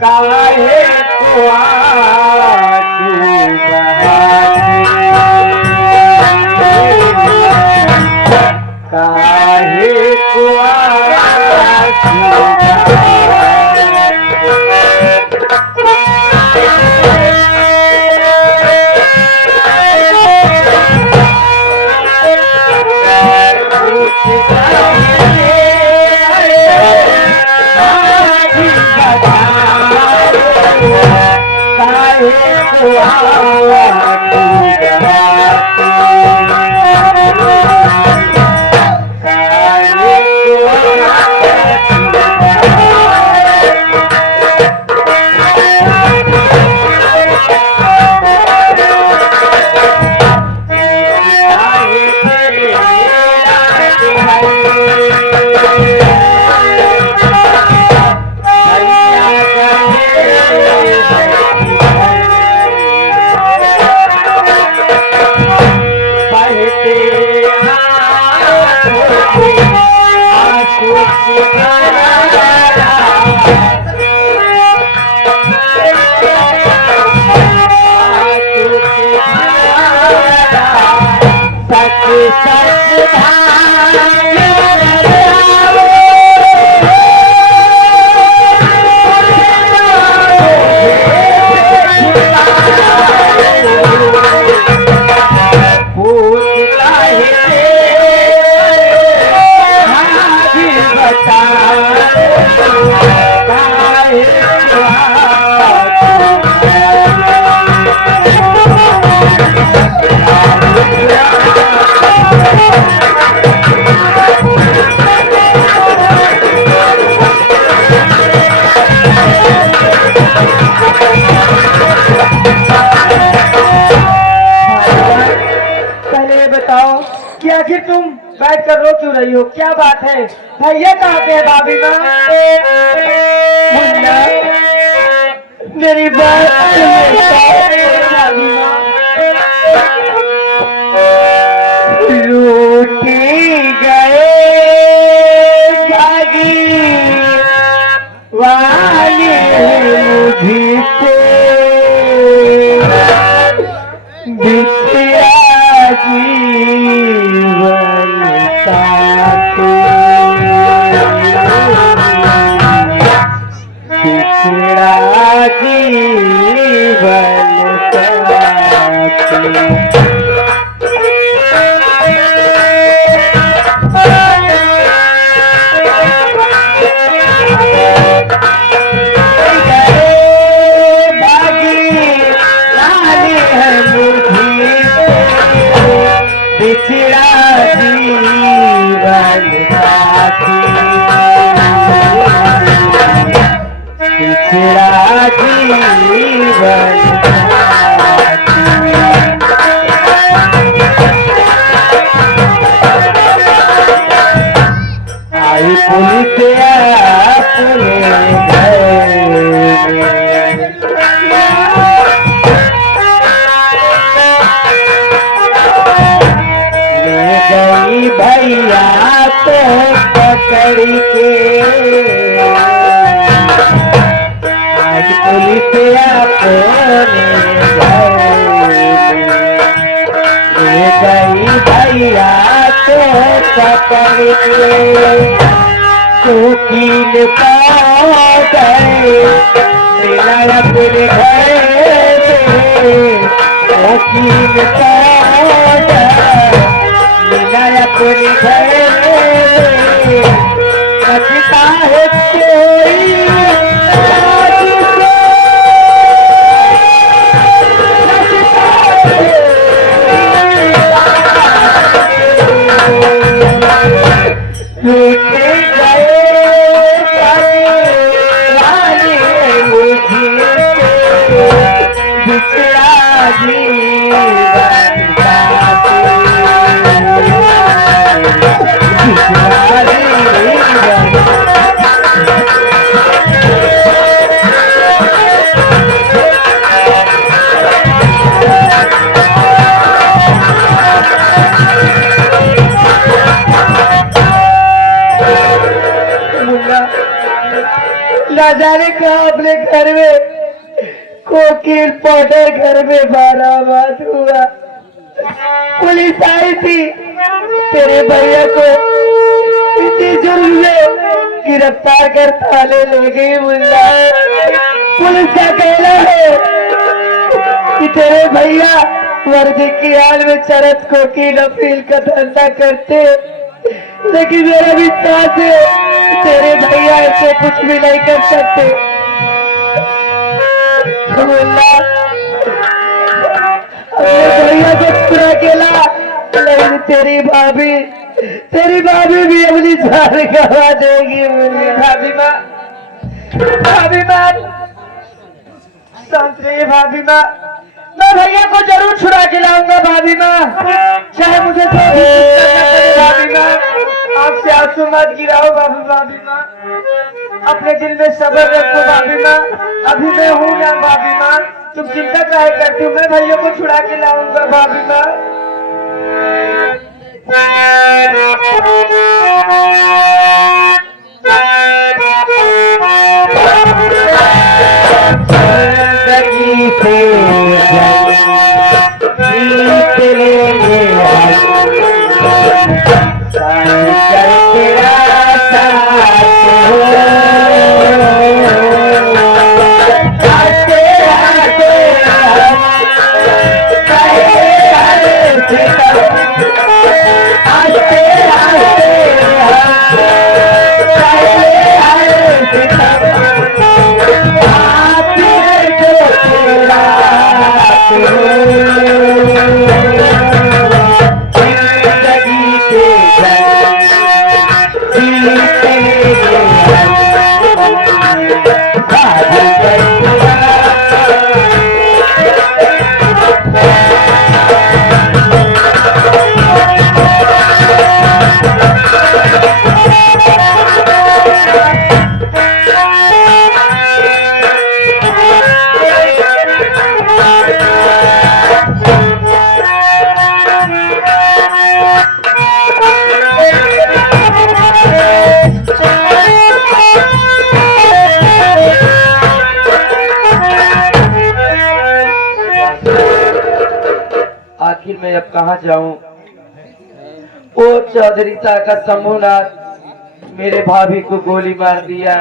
काहे को आंसू बहाती, काहे को आंसू कि आखिर तुम बैठ कर रो क्यों रही हो? क्या बात है? भैया कहाँ पे है? भाभी माँ, मेरी बात भाभी माँ। रूठी गए भागी वाली मुझसे बिछड़ा जीवन साथी, बिछड़ा जीवन साथी। आई पुलिस अपने घर ले गई भैया तो पकड़ के, आज पुलिस अपने घर ले गई भैया तो पकड़ के, वकील पाओ गए मिला अपने घर में, वकील पाओ गए मिला अपने घर में, बचता है कोई ना जाने कहा अपने घर में कोकीन पाउडर घर में बरामद हुआ। पुलिस आई थी तेरे भैया को इसी जुर्म में गिरफ्तार कर थाने ले गई। मुल्ला पुलिस का कहना है कि तेरे भैया वर्दी की हाल में चरस कोकीन अफील का धंधा करते, लेकिन मेरा विश्वास है तेरे भैया ऐसे कुछ भी नहीं कर सकते। अपने भैया को पूरा केला, लेकिन तेरी भाभी भी अपनी जान गवा देगी। भाभी माँ, भाभी माँ, शांत रहिए भाभी माँ, मैं भैया को जरूर छुड़ा के लाऊंगा भाभी माँ, चाहे मुझे जो भी करना पड़े। भाभी माँ, आपसे आंसू मत गिराओ भाभी माँ, अपने दिल में सब्र रखो भाभी माँ, अभी मैं हूँ ना भाभी माँ, तुम चिंता काहे करती हो, मैं भैया को छुड़ा के लाऊंगा भाभी माँ। आखिर मैं अब कहाँ जाऊं? ओ चौधरी का समूहनाथ मेरे भाभी को गोली मार दिया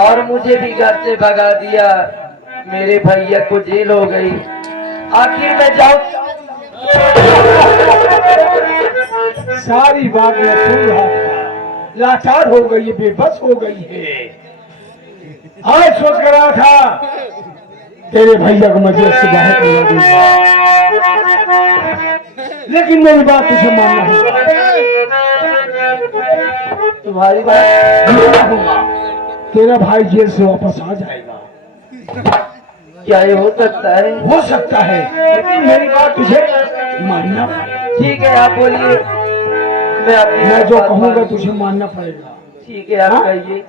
और मुझे भी घर से भगा दिया, मेरे भैया को जेल हो गई। आखिर मैं जाऊं? सारी बात मैं सुन रहा था, लाचार हो गई है, बेबस हो गई है। आज सोच कर रहा था तेरे भैया को मैं जेल से बाहर करवा दूंगा, लेकिन मेरी बात तुझे मानना होगा। तुम्हारी बात होगा, तेरा भाई जेल से वापस आ जाएगा। क्या ये हो सकता है? हो सकता है, लेकिन मेरी बात तुझे मानना पड़ेगा। ठीक है आप बोलिए, मैं जो कहूँगा तुझे मानना पड़ेगा। ठीक है आप कहिए।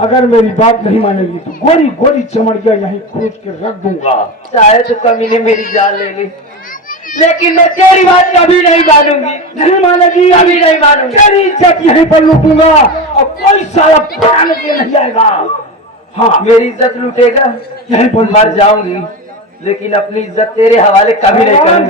अगर मेरी बात नहीं मानेगी तो गोरी गोरी चमड़िया यहीं खोज के रख दूंगा। चाहे तो कमीने मेरी जान ले ली, लेकिन मैं तेरी बात कभी नहीं मानूंगी। नहीं मानेगी? कभी नहीं मानूंगी। तेरी इज्जत यहीं पर लूटूंगा और कोई साला प्राण के नहीं जाएगा। हाँ, मेरी इज्जत लूटेगा, यहीं पर मर जाऊंगी, लेकिन अपनी इज्जत तेरे हवाले कभी नहीं करूंगी।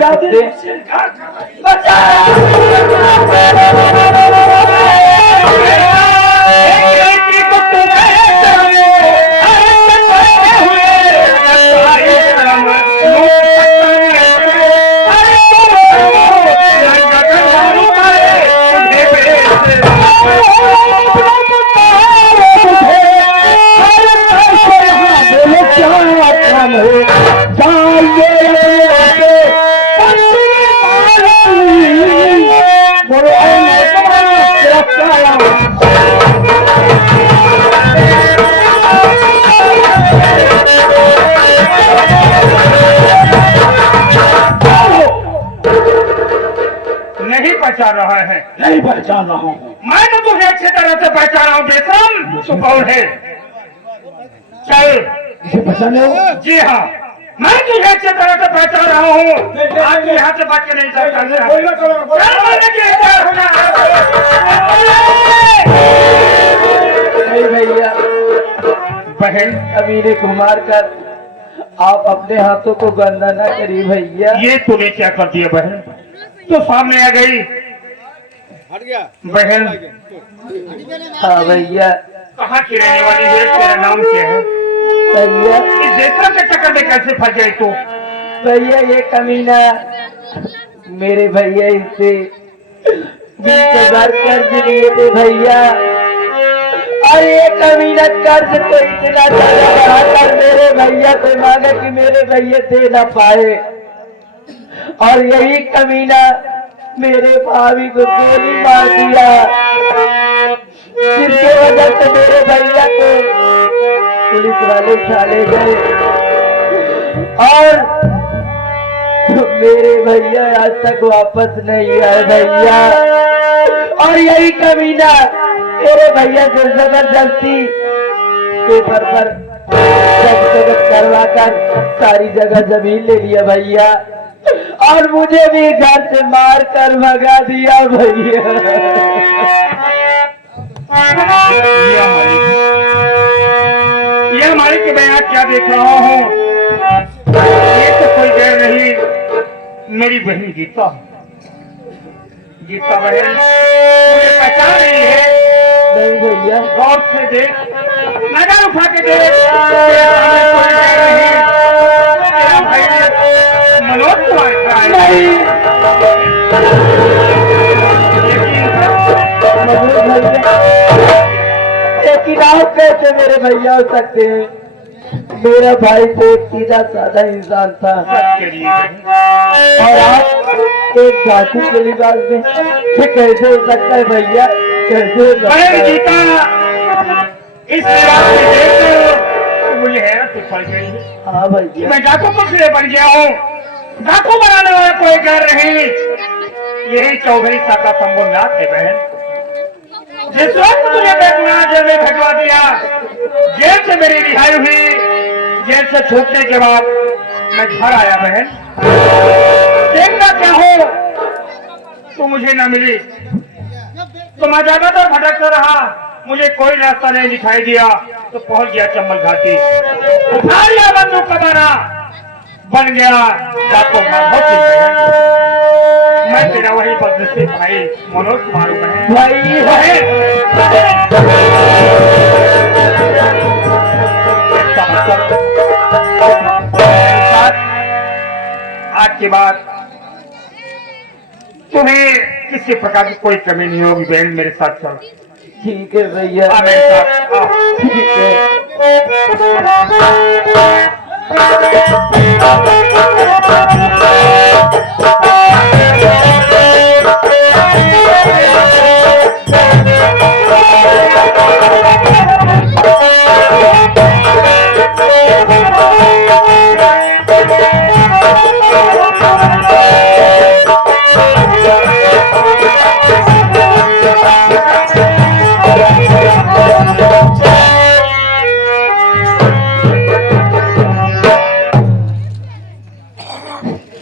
नहीं पहचान रहा है? नहीं पहचान रहा हूँ। मैं तो तुझे अच्छी तरह से पहचान रहा हूँ बेशरम। तू कौन है? चल। इसे पहचाने हो? जी हाँ, मैं तुझे अच्छी तरह से पहचान रहा हूँ। आज यहाँ से बच के नहीं सकता। नहीं भैया, बहन, अमीर कुमार कर आप अपने हाथों को गंदा ना करिए भैया। ये तूने क्या कर दिया बहन? तो सामने आ गई बहन। हाँ भैया। कहाँ की रहने वाली है? तेरा नाम क्या है? भैया, इस देशम के चक्कर में कैसे फंस गई तू? भैया ये कमीना मेरे भैया इससे 20,000 कर्ज लिए थे भैया, और ये कमीना कर्ज को इतना ज्यादा बढ़ाकर मेरे भैया से मांगा कि मेरे भैया दे ना पाए, और यही कमीना मेरे भाभी को गोली मार दिया, जिसके वजह से मेरे भैया को पुलिस वाले उठा ले गए, और मेरे भैया आज तक वापस नहीं आए भैया। और यही कमीना मेरे भैया से जबरदस्ती पेपर पर दस्तखत करवा कर सारी जगह जमीन ले लिया भैया, और मुझे भी घर से मार कर भगा दिया भैया। ये हमारी के मैं क्या देख रहा हूँ? ये तो कोई गैर नहीं, मेरी बहन गीता। गीता बहन, मुझे पहचान रही है? नहीं भैया। गौर से देख, नजर उठा के देख, तेरे सामने कोई गैर नहीं, तेरा भाई मनोज कुमार का है। नहीं लेकिन आप कैसे मेरे भैया हो सकते हैं? मेरा भाई तो एक सीधा साधा इंसान था, और आप एक डाकू के लिबास में, ये कैसे हो सकता है भैया? कैसे हो सकता बहन है? गीता, इस लिबास में देख मुझे हैरत पड़ गई है। हाँ भैया। मैं डाकू कुछ लिए बन गया हूँ। डाकू बनाने वाला कोई कर रही, यही चौधरी साका संबोनाथ है बहन। जिस वक्त तुझे बेगुनाह जेल में भजवा दिया, जेल से मेरी रिहाई हुई, जेल से छूटने के बाद मैं घर आया बहन। देखना क्या हो तो मुझे न मिली, तो मैं ज्यादातर भटकता रहा, मुझे कोई रास्ता नहीं दिखाई दिया, तो पहुंच गया चंबल घाटी। उठा लिया बंदूक का बाना, बन गया डाकू मैं तेरा वही बदनसीब भाई मनोज कुमार बहन। आज के बाद तुम्हें किसी प्रकार की कोई कमी नहीं होगी बहन, मेरे साथ चल। ठीक है भैया। आ मेरे साथ आ।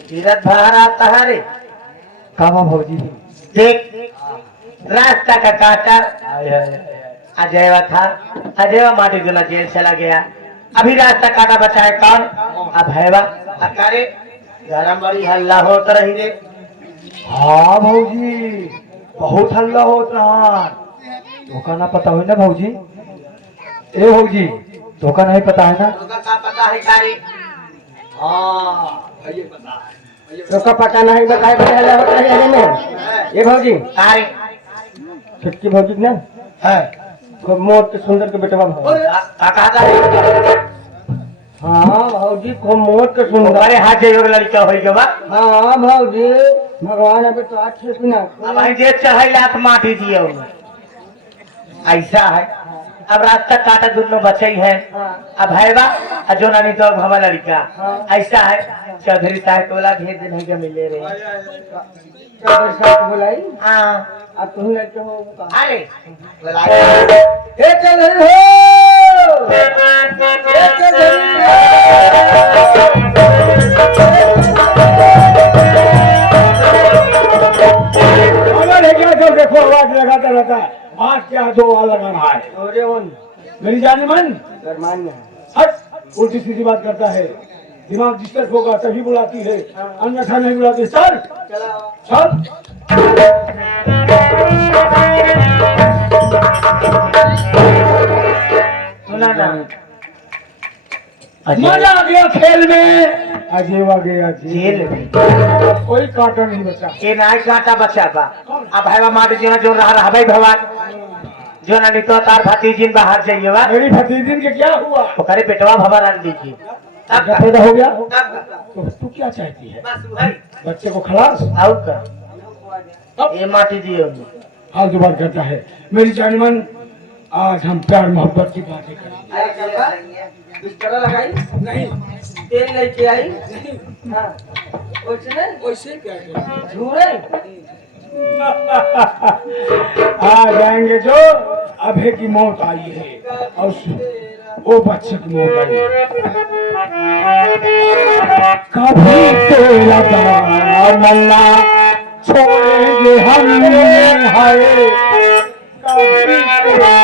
ठीक हालत बाहर आता है रे। कामा भौजी देख रास्ता का काटा अजयवा था। अजयवा माटी दूना जेल चला गया। अभी रास्ता काटा बचाए कौन? अब हैवा अकारे गरम बड़ी हल्ला होता रही रे। हाँ भौजी बहुत हल्ला होत रहा। धोखा ना पता हो ना भौजी? ए भौजी धोखा नहीं पता है ना? धोखा का पता है कारी? हाँ ये पता है। धोखा पता नहीं बताए हल्ला होता है में। ये भौजी कारी छुटकी भौजी ना है खूब मोट के सुंदर के बेटवा कहा है। हाँ भौजी खूब मोट के सुंदर। अरे हाथ जो लड़का हो गया। हाँ भौजी भगवान अभी तो अच्छे से ना अब जे चढ़ाई लात माटी दिए ऐसा है। अब रास्ता काटा दोनों बचे है। अब हैवा जो नानी तो हमारा लड़का ऐसा है। चौधरी साहब टोला भेज नहीं के मिले रे। बुलाई हाँ अब तुम लड़के हो अरे ए चौधरी हो क्या जो देखो आवाज लगाता रहता है। आज क्या दो लगा रहा है। मेरी जाने मन हट उल्टी सीधी बात करता है। दिमाग डिस्टर्ब होगा तभी बुलाती है अन्यथा नहीं बुलाती। चल चल सुना ना मजा आ गया खेल में। अजेवा गया जेल में कोई कांटा नहीं बचा। ये नाई काटा बचा बा। अब हैवा माटी जो जो रहा भाई भगवान जो नानी तो तार भतीजिन बाहर जाइए बा। मेरी भतीजी के क्या हुआ? वो करे पेटवा भवा रख दीजिए। क्या पैदा हो गया? तो तू क्या चाहती है? बच्चे को खलास और कर ये माटी दिए उन्हें। फालतू बात करता है। मेरी जानी मन आज हम प्यार मोहब्बत की बातें करेंगे। बिस्तर लगाई नहीं तेल लेके आई नहीं हाँ वैसे वैसे प्यार करेंगे। झूरे आ जाएंगे जो अभय की मौत आई है और वो बच्चे की मौत आई है। कभी तेरा दामना छोड़ेंगे हम हाय कभी तेरा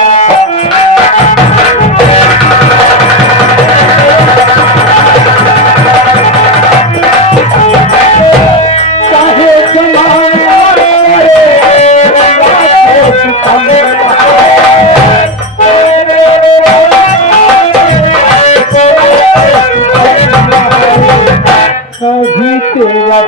कभी तेरा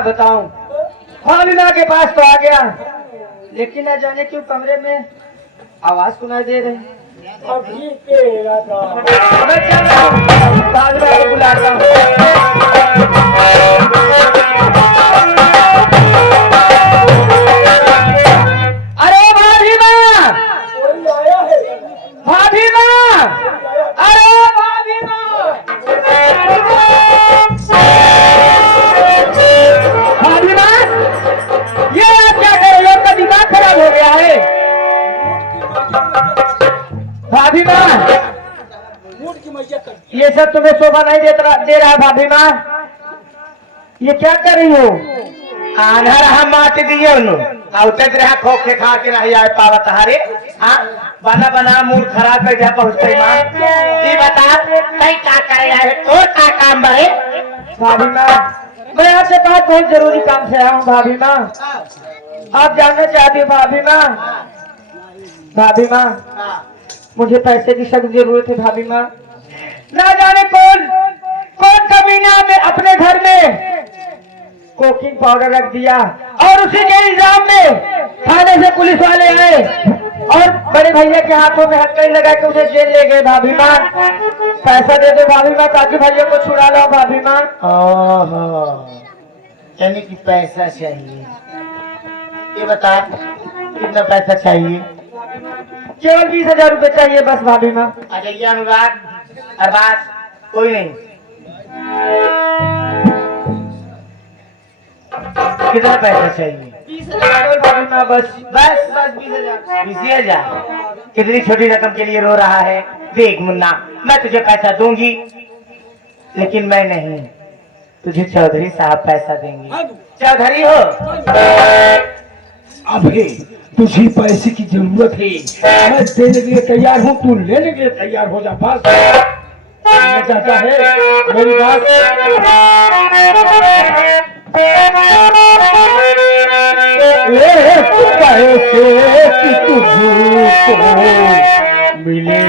बताऊं फालिना के पास तो आ गया लेकिन न जाने क्यों कमरे में आवाज सुनाई दे रही। अभी तेरा दाम मैं चल रहा हूं फालिना को बुलाता हूं। अरे भाभी माँ कोई आया है। भाभी माँ अरे भाभी माँ भाभी माँ ये आप क्या कर रहे हो? आपका दिमाग खराब हो गया है। भाभी माँ ये सब तुम्हें शोभा नहीं दे रहा भाभी माँ। ये क्या कर रही हो? आंधर हम माटी दिए उतत रहा खोखे खा के नहीं आए पावत हारे। हाँ बना बना मूड खराब कर जा पहुँचते माँ। ये बता कई का करे आए और का काम बड़े? भाभी माँ मैं आपसे पास बहुत जरूरी काम से आया हूँ भाभी माँ। आप जानना चाहती हो भाभी माँ? भाभी माँ मुझे पैसे की सख्त जरूरत है भाभी माँ। ना जाने कौन कौन कमीना में अपने घर में कोकिंग पाउडर रख दिया और उसी के इल्जाम में थाने से पुलिस वाले आए और बड़े भैया के हाथों में हथकड़ी लगा के उन्हें जेल ले गए। भाभी माँ पैसा दे दो भाभी माँ, ताकि भैया को छुड़ा लो भाभी माँ। यानी कि पैसा चाहिए। ये बता कितना पैसा चाहिए? केवल 20,000 रुपए चाहिए बस भाभी माँ। अच्छा ये अनुराग अरबाज कोई नहीं। कितना पैसा चाहिए? 20,000 भाभी माँ बस। बस बस 20,000। 20,000? कितनी छोटी रकम के लिए रो रहा है? देख मुन्ना, मैं तुझे पैसा दूंगी, लेकिन मैं नहीं, तुझे चौधरी साहब पैसा देंगे। चौधरी हो? अबे तुझे पैसे की जरूरत है, मैं देने के लिए तैयार हूँ, तू लेने के लिए तैयार हो जा। बस चाहता है मेरी बात। पैसे की तुझको मिले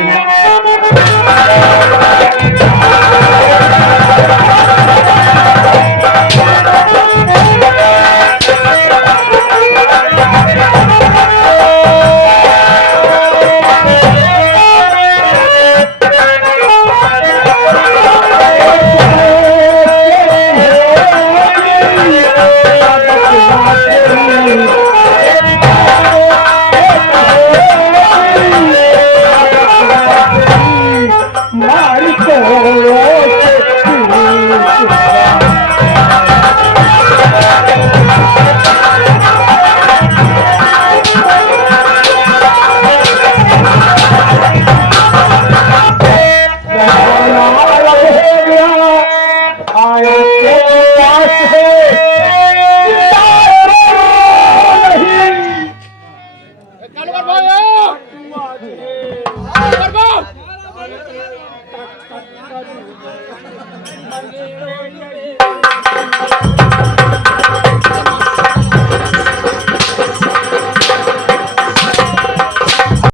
Thank you.